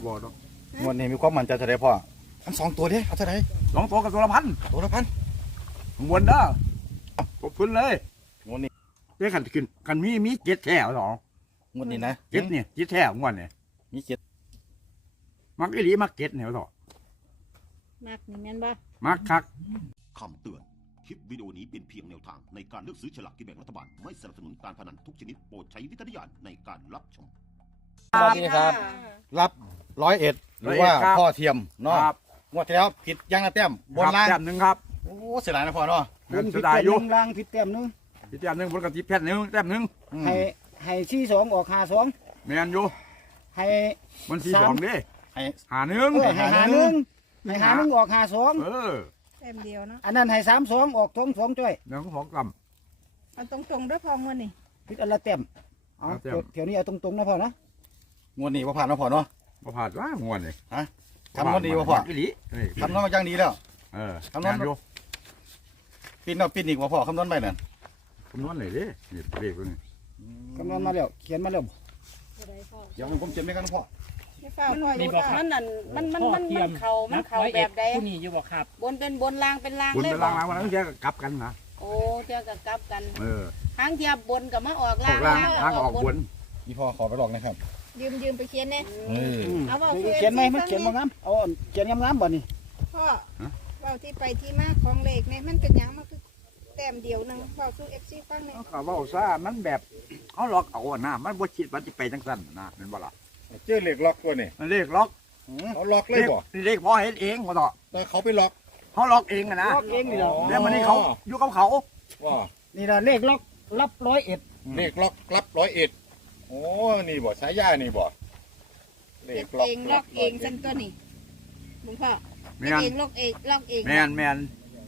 บ่ดอกงวดนี้มีความมั่นใจเท่าไรพ่อทั้ง2ตัวเด้เอาเท่าไร 2 ตัวกับตัวละพันตัวละพันข้างบนเด้อขอบคุณเลยงวดนี้เด้ขันขึ้นกันมีเจ็ดแถวสองงวดนี้นะเจ็ดเนี่ยเจ็ดแถวงวดเนี่ยมีเจ็ดมักอีหลีมักเจ็ดแถวสองมักนี่แม่นบ่มักคักคำเตือน คลิปวิดีโอนี้เป็นเพียงแนวทางในการเลือกซื้อฉลากกินแบ่งรัฐบาล ไม่สนับสนุนการพนันทุกชนิดโปรดใช้วิจารณญาณในการรับชมสวัสดีครับ รับ101หรือว่าพ่อเทียมเนาะครับงวดที่แล้วผิดยังละแต้มบนล่างแต้มหนึ่งครับโอ้เสียดายนะพ่อเนาะเงินเสียดายอยู่ล่างผิดแต้มหนึงพี่แต้มหนึ่งบนกระติบแผ่นหนึ่งแต้มหนึ่งอืมให้ชี้สองออกหาสองแมนอยู่ให้มันสี่สองเด้ให้หาหนึ่งให้หาหนึ่งให้หาหนึ่งออกหาสองเออแต้มเดียวเนาะอันนั้นให้32ออกสองจ้อยเดี๋ยวของกเอาตรงๆเด้วยพอเงินนี่ผิดอันละแต้มเอาแต้มเดี๋ยวนี้เอาตรงๆนะพ่อนะงวดนี้ว่าผ่านเนาะพ่อเนาะบ่ผ่านว่างวดเลยฮะทำงวดดีว่าพ่ออีหลีนี่คำนวณมาจังดีแล้วเออคำนแมวณนอยู่ปิดเนาะปิดอีกว่าพ่อคำนวณไปนั่นคำนวณเลยเด้นี่เลขตัวนี้คำนวณมาแล้วเขียนมาแล้วเดี๋ยวผมเจ็บไม่กันนะพ่อไม่เฝ้าพ่ออนี่ยู่บอกค่ะมันนั่นมันเข่าแบบใดผู้นี้อยู่บ่ครับบนเป็นบนล่างเป็นล่างบุญเลยไปบล้าอง กล้างวันนั้นเที่ยกลับกันนะโอ้เจ้ากับกลับกันเออทางเทียบบนกับมาออกอล่าอง กล่างล้างออกบนนี่พ่อขอไปลองนะครับยืมไปเขียนเนี่ยเออเอาเว่าเขียนไหมมันเขียนบ่งามเอาเขียนงามๆบ่นี่พ่อเว่าที่ไปที่มาของเลขเนี่ยมันเป็นหยังมันคือแต้มเดียวหนึงเฝ้าสู้FCฟังเนี่ยเขาเว่าซะมันแบบเขาล็อกเอาอะนะมันบ่คิดว่าสิไปจังซั่นนะเห็นบ่ล่ะเจอเหล็กล็อกตัวนี่มันเลขล็อกเขาล็อกเลยบ่เลขพ่อเฮ็ดเองบ่ต่อแต่เขาไปล็อกเขาล็อกเองอะนะล็อกเองนี่เหรอแล้วมันนี่เขาอยู่กับเขาว่านี่ล่ะเลขล็อกรับ101 เหล็กล็อกรับ101โอ้นี่บ่สายยานี่บ่เหล็เฮ็กดเองล็อกเองซั่นตัวนี้ลุงพ่อแม่เฮ็ดนเองล็อกเองล็อกเองแม่นแม่น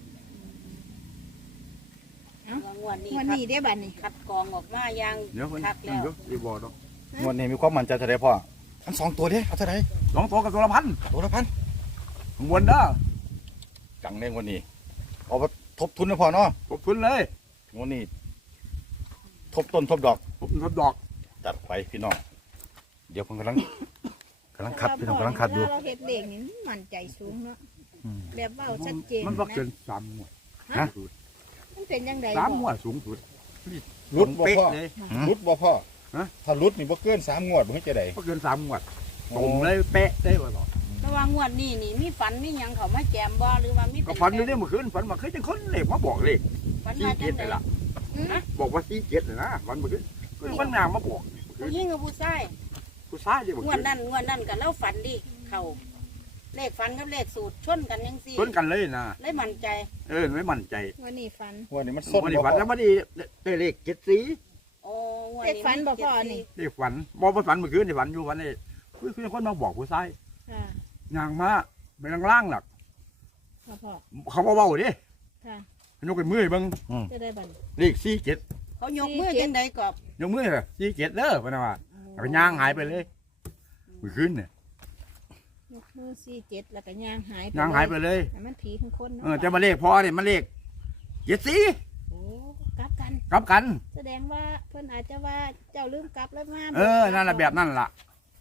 งวดนี้วันนี้ได้บัดนี้คัดกรองออกมาอย่างเดี๋ยวคนคักแล้วเดี๋ยวสิบอกดอกงวดนี้มีความมั่นใจเท่าไรพ่อทั้ง2ตัวเด้เอาเท่าไร 2 ตัวกับตัวละพันตัวละพันข้างบนเด้อจังเน่งวันนี้เอาไปทบทุนนะพ่อเนาะขอบคุณเลยงวดนี้ทบต้นทบดอกผมทดดอกจัดไปพี่น้องเดี๋ยวผมกำลังคัดพี่น้องกำลังคัดอยู่เวลาเราเฮ็ดเลขนี่มั่นใจสูงเนาะอืมแบบเว้าชัดเจนมันบ่นะเกิน3งวดฮะมันเป็นยังไง 3งวดสูงสุดรุดบ่เป๊ะพ่อเลยรุดบ่พ่อฮะถ้ารุดนี่บ่เกิน3งวดบ่เฮ็ดจะได้บ่เกิน3งวดตรงเลยเป๊ะได้บ่ต่อระหว่างงวดนี้นี่มีฝันมีหยังเขามาแจมบ่หรือว่ามีก็ฝันอยู่เนี่ยเมื่อคืนฝันมาเคยจังคนเลขมาบอกเลขฝันมาจัง 47 ได๋นี่ล่ะบอกว่า47นี่นะวันเมื่อคืนคือวันนางมาบอกผู้หญิงกับผู้ชายผู้ชายเด้บ่งวดนั้นก็แล้วฝันดิเข้าเลขฝันกับเลขสูตรชนกันจังซี่ชนกันเลยนะเลยมั่นใจไม่มั่นใจวันนี้ฝันงวดนี้มันสดวันนี้บ่ฝันพ่แล้วอวันนี้ได้เลข74 โอ้งวดเลขฝันบ่พ่อนี่ได้ฝันบอกว่าฝันเมื่อคืนนี่ฝันอยู่วันนี้คือคนมาบอกผู้ชายค่ะยางมาไปล่างๆหลักค่ะพ่อเขาเบาๆดิค่ะยกเป็นมือเบิ่งจะได้บัดเลข47 เขายกมือจังไดก็ยกมือ47เด้อพะนะว่าก็ย่างหายไปเลยเมื่อคืนเนี่ยยกมือ47แล้วก็ย่างหายไปย่างหายไปเลยให้มันผีทั้งคนเนาะจะมาเลขพอเนี่ยมาเลข74 โอ้กลับกันกลับกันแสดงว่าเพิ่นอาจจะว่าเจ้าลืมกลับแล้วมานั่นแหละแบบนั่นล่ะ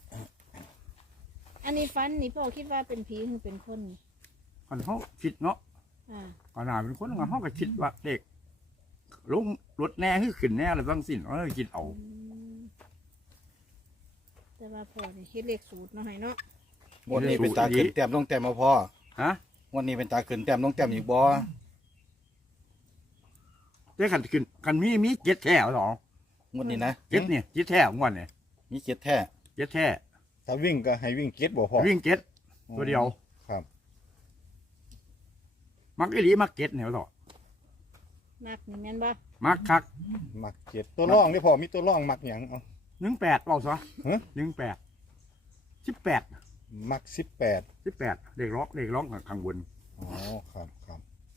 อันนี้ฝันนี่พ่อคิดว่าเป็นผีหรือเป็นคนนี่คนเขาคิดเนาะอ่าก่อนหน้าเป็นคนเขาก็คิดว่าเด็กลงรถแน่คือขึ้นแน่อะไรบางสิ่งคิดเอาแต่ว่าพ่อนี่เฮ็ดเลขสูตรเนาะให้เนาะงวดนี้เป็นตาขึ้นแต้มลงแต้มมาพ่อฮะงวดนี้เป็นตาขึ้นแต้มลงแต้มอีกบ่เจ๊ขันขึ้นกันมีเจ็ดแถวสองงวดนี้นะเจ็ดเนี่ยเจ็ดแถวงวดเนี่ยมีเจ็ดแท้เจ็ดแท้ถ้าวิ่งก็ให้วิ่งเก็ดบ่พ่อวิ่งเจ็ดตัวเดียวครับมักอีหลีมักเจ็ดแถวต่อมักนี่แม่นบ่มักคักมักเก็ดตัวร่องนี่พ่อมีตัวร่องมักหยังเอา 18เอาซะฮะ 18 มัก18 เด็กร้องข้างบนอ๋อครับครับ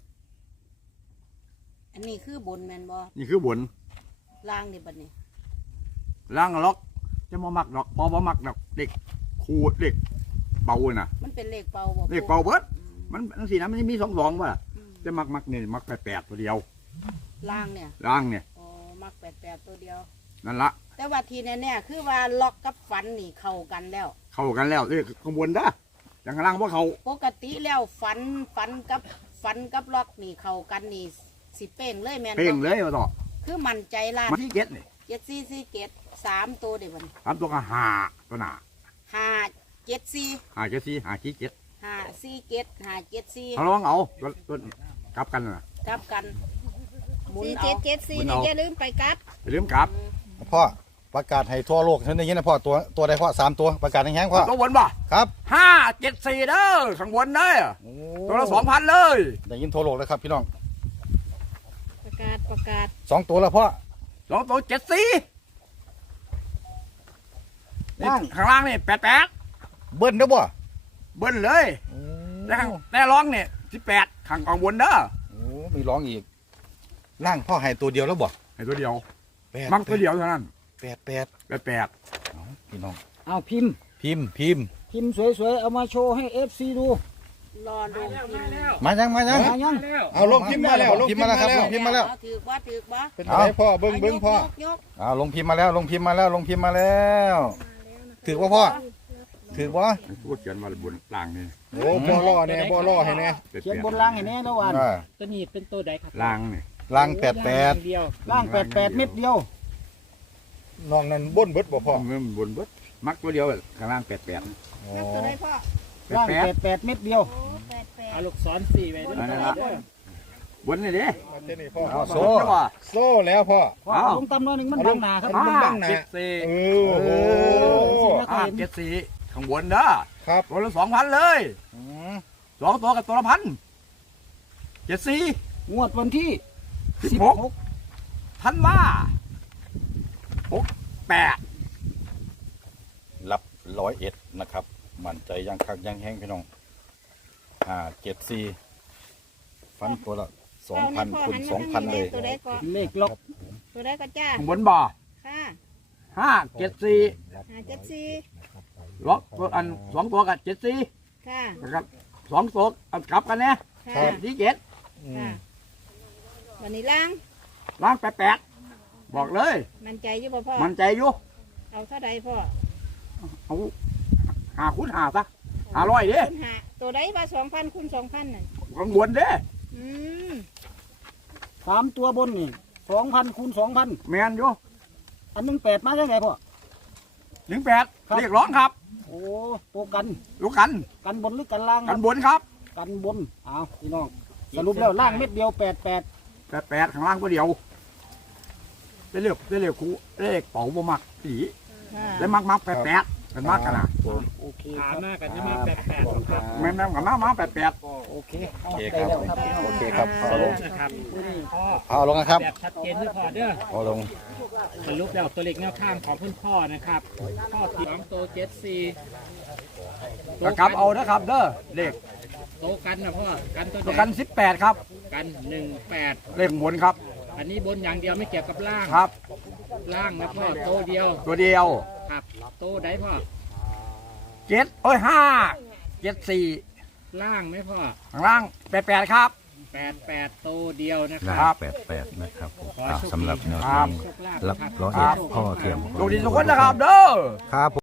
อันนี้คือบนแม่นบ่นี่คือบนล่างนี่บัดนี้ล่างล็อกจะมามักดอกบ่มักดอกเด็กคูดเด็กเบาน่ะมันเป็นเลขเป่าบ่เด็กเบาเบิดอืมมันสีน้ำมันมี2ว่ะอืมจะมักนี่มัก8ตัวเดียวล่างเนี่ยล่างเนี่ยอ๋อมัก88ตัวเดียวนั่นละแต่ว่าทีแน่ๆคือว่าล็อกกับฝันนี่เข้ากันแล้วเข้ากันแล้วเลขข้างบนเด้ออย่างข้างล่างว่าเขาปกติแล้วฝันกับล็อกนี่เข้ากันนี่สิเป้งเลยแม่นเพ่งเลยมาต่อคือมั่นใจล้านมาที่เก็ตนี่ 7447 3ตัวเด้บัดนี้ทำตัวก็หาตัวหนา 574 หาเจ็ดสี่หาขี้เก็ต 547 เอา 574 ลองเอาตัวกลับกันนะกลับกันหมุนสี่เอาเจ็ดเจ็ดสี่คุณนี่เอาอย่าลืมไปกลับอย่าลืมกลับพ่อประกาศให้ทั่วโลกท่านได้ยินนะพ่อตัวใดพ่อ3ตัวประกาศแห้งๆพ่อตัวบนบ่ครับ 574เด้อข้างบนเด้อตัวละ2,000เลยได้ยินทั่วโลกแล้วครับพี่น้องประกาศ 2ตัวแล้วพ่อ 2ตัว74 ล่างข้างล่างนี่88 เบิ้ลเด้อบ่เบิ้ลเลยแต่ร้องเนี่ย18ข้างบนเด้อโอ้มีร้องอีกล่างพ่อให้ตัวเดียวแล้วบ่ให้ตัวเดียว 8 มักตัวเดียวเท่านั้น 88 88 พี่น้องเอาพิมพ์พิมพ์พิมพ์สวยๆเอามาโชว์ให้ FC ดูรอลงพิมพ์มายังมายังเอาลงพิมพ์มาแล้วลงพิมพ์มาแล้วครับลงพิมพ์มาแล้วถือบ่ถือบ่เป็นอะไรพ่อเบิ้งพ่อยกลงพิมพ์มาแล้วลงพิมพ์มาแล้วลงพิมพ์มาแล้วถือว่าพ่อถือว่าผู้เขียนมาบนล่างนี่โอ้บ่ล่อแน่บ่ล่อให้แน่เขียนบนล่างให้แน่นะวันตัวนี้เป็นตัวใดครับล่างนี่ล่างเดียวล่าง88เม็ดเดียวน้องนั้นบ่นเบิดบ่พ่อมันบนเบิดมักตัวเดียวข้างล่าง88 นับตัวได้พ่อล่าง88เม็ดเดียวโอ้88 เอาลูกศรสี่ไว้ด้วยนะครับบนนี่เด้เจ้านี่พ่อเอาโซ่โซ่โซ่แล้วพ่อพอเอาลงต่ำหน้อยหนึงมันบังหน้าครับเอาลง ตั้งหน้า 74 เออโอ้โห 74ข้างบนเด้อครับตัวละ2,000เลย2ตัวกับตัวละ1,000 74 งวดวันที่ 16 ธันวา68 รับ101นะครับมั่นใจยังคักยังแห้งพี่น้อง574ฟันตัวละ2,000คูณ2,000เลยตัวได้ก็เลขล็อกตัวได้ก็จ้าข้างบนบ่ค่ะ 574 574 ล็อกตัวอัน2ตัวกับ74 ค่ะนะครับ2ตัวเอากลับกันเนี่ยค่ะที่7 ค่ะวันนี้ล้างล้าง88บอกเลยมันใจอยู่บ่พ่อมันใจอยู่เอาเท่าใดพ่อเอา5คูณ5ซะ500เด้คุณหาตัวใดว่า2,000คูณ2,000น่ะข้างบนเด้อืม 3ตัวบนนี่2,000คูณ2,000 แมนอยู่อันหนึง8มาจังไดพ่อ 18เรียกร้องครับโอ้ตัวกันลูกกันกันบนหรือกันล่างคกัรันบบนครับกันบนเอาพี่น้องสรุปแล้วล่างเม็ดเดียว88 88ข้างล่างก็เดียวได้เรียกครูเลขเป๋าบ่มักสีค่ะได้มัก88เป็นมักกันนะโอเคขาครับหน้ากันจะมา88ครับแม่นกับมา88 โอเคโอเคครับโอเคครับเอาลงนะครับเอาลงนะครับแบบชัดเจนที่พอเด้อเอาลงสรุปแล้วตัวเลขแนวข้างของคุณพ่อนะครับพ่อที่2ตัว74 ก็กลับเอานะครับเด้อเลขโตกันนะพ่อกันตัวตัวใดกัน18ครับกัน18 เลขบนครับอันนี้บนอย่างเดียวไม่เกี่ยวกับล่างครับล่างนะพ่อโตเดียวตัวเดียวครับโตได้พ่อ 74 ล่างไหมพ่อข้างล่าง88ครับ 88โตเดียวนะคครัรับ 88นะครับขอให้โชคดีสำหรับแนวครัทาบงโชคลาภรับครับ 101พ่อเทียมดูดีทุกคนนะครับเด้อครับ